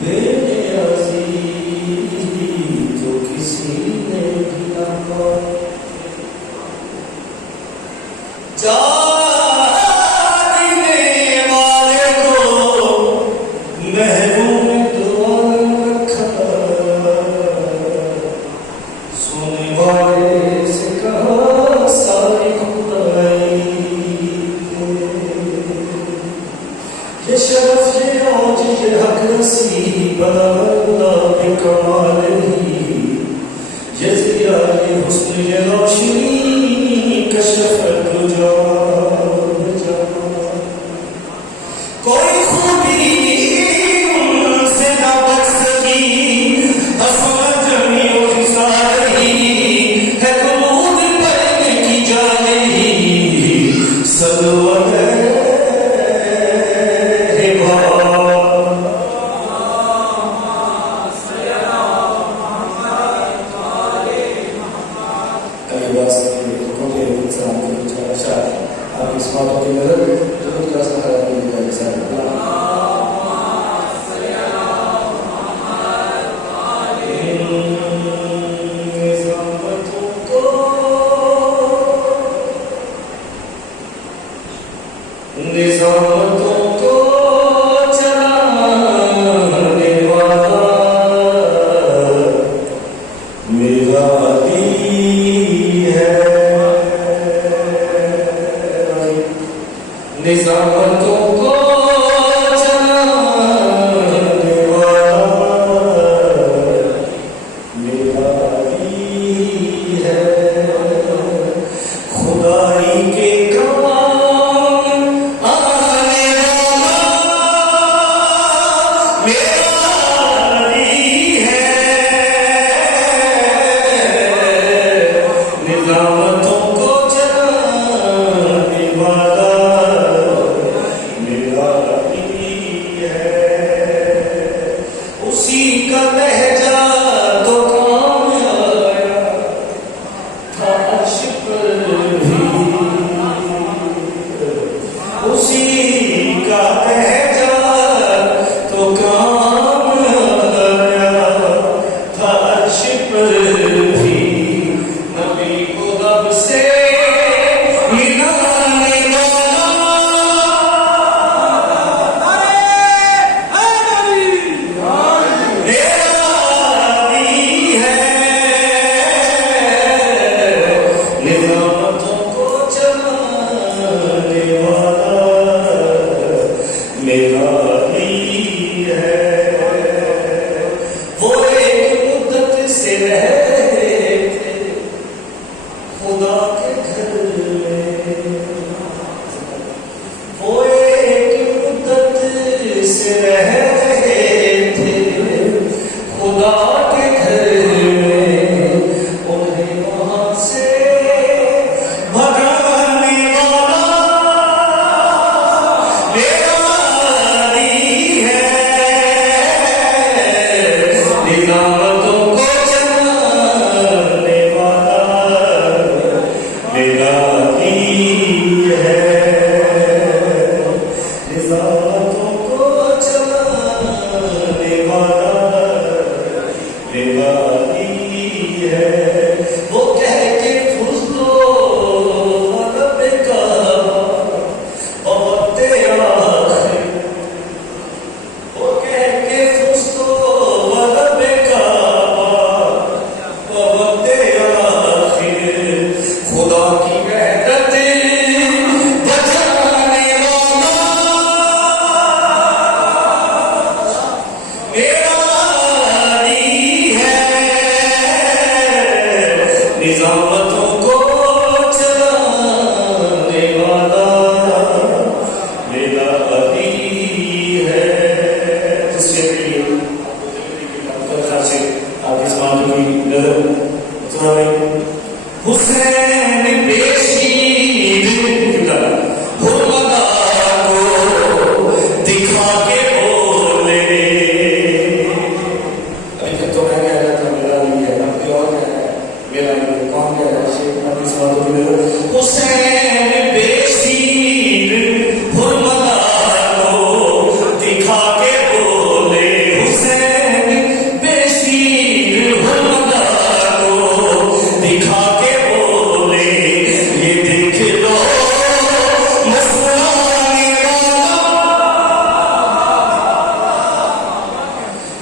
बेनियाज़ी तो किसी ने भी ना पाया। जाने वाले को महबूब दुआ रखा, सोने वाले से कहा सारी खुदाई। ये शरफ ये औज ये हक नसीब बना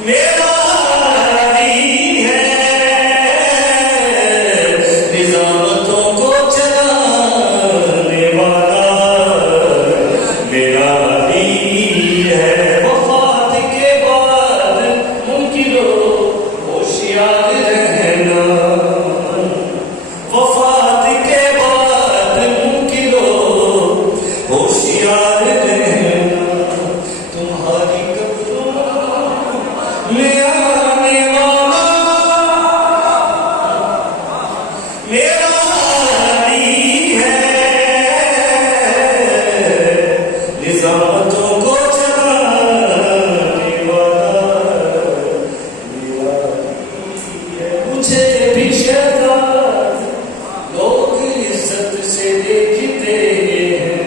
मेरा अली है, निजामतों को चलाने वाला मेरा अली है। वफात के बाद मुनकिरों होशियार रहना, वफात के बाद मुनकिरों होशियार रहना, तुम्हारी में आने वाला मेरा अली है, निजामतों को चलाने वाला मेरा अली है। मुझे भी शैतान लोग इज्जत से देखते हैं,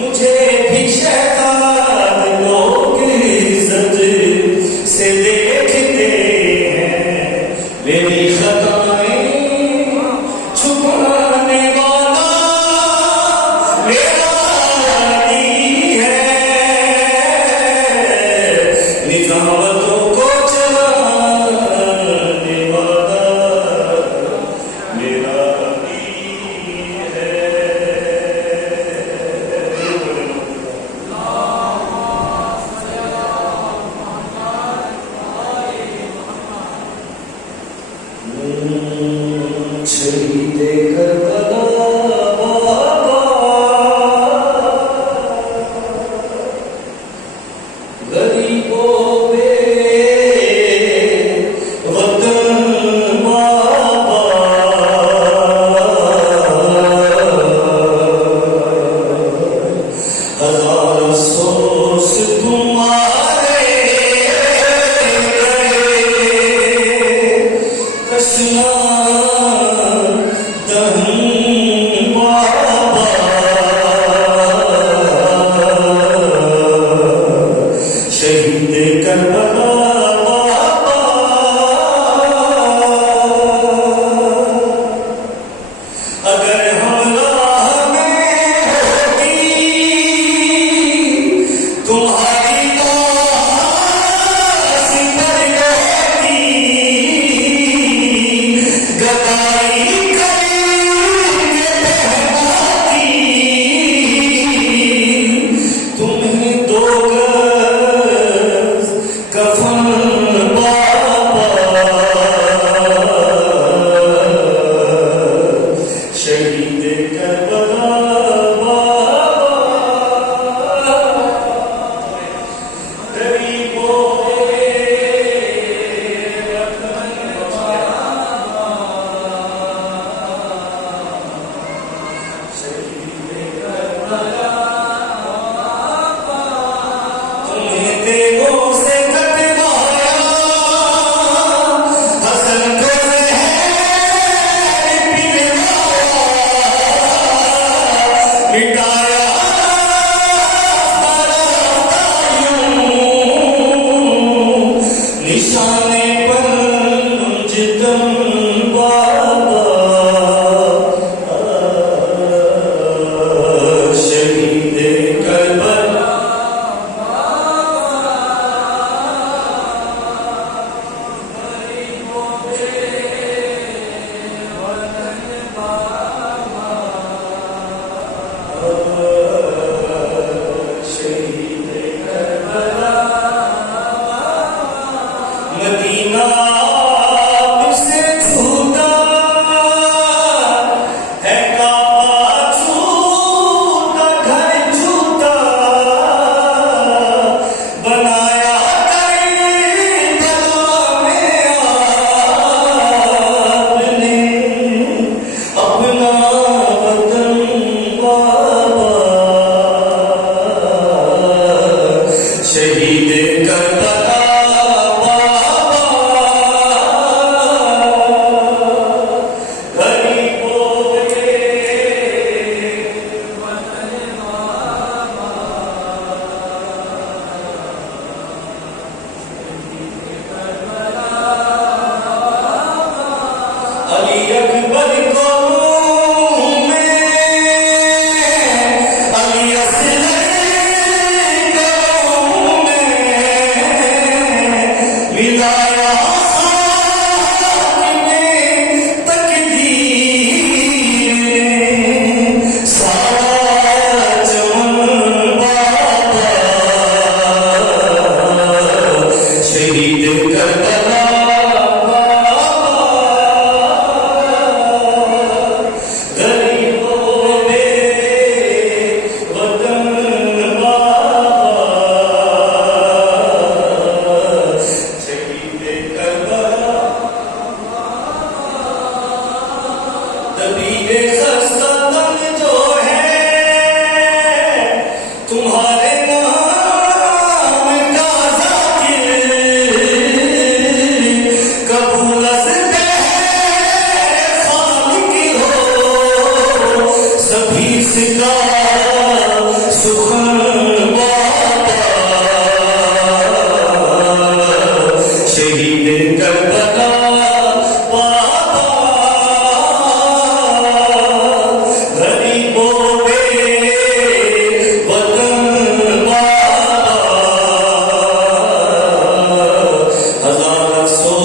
मुझे भी शैतान लोग इज्जत से देखते हैं। मेरी खताएं छुपाने वाला मेरा अली है, निजामतों को चलाने वाला मेरा अली है। शहीदे करबला बाबा, गरीबों पे वतन बाबा, हजार अफसोस तुम्हारे कृष्णा दहन बाबा, शहीद करबला बाबा, अगर हमला में होती तुम्हारी आस पर रहती, गदाई करके पहनाती, तुम्हें दो गज कफन बाबा, शहीद करबला बाबा, गरीबों तुम्हें देवों से कटवाया, हसन को जहर पिलवाया, मिटाया निशाने पर मुंजदम बाबा, शहीद करबला शहीद करबला, मदीना से छूटा है, काबा छूटा, घर छूटा, बनाया करबला में आपने अपना वतन बाबा, शहीद करबला बाबा, मिलाया खाक में तकदीर ने, सारा चमन बाबा शहीद करबला तुम्हारे नाम का ज़ाकिर कबूल से खालिक हो, सभी सिका सुखन बाबा शहीद करबला बाबा गरीबों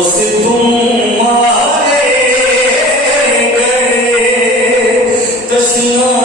से तुम मारे गए, कसियां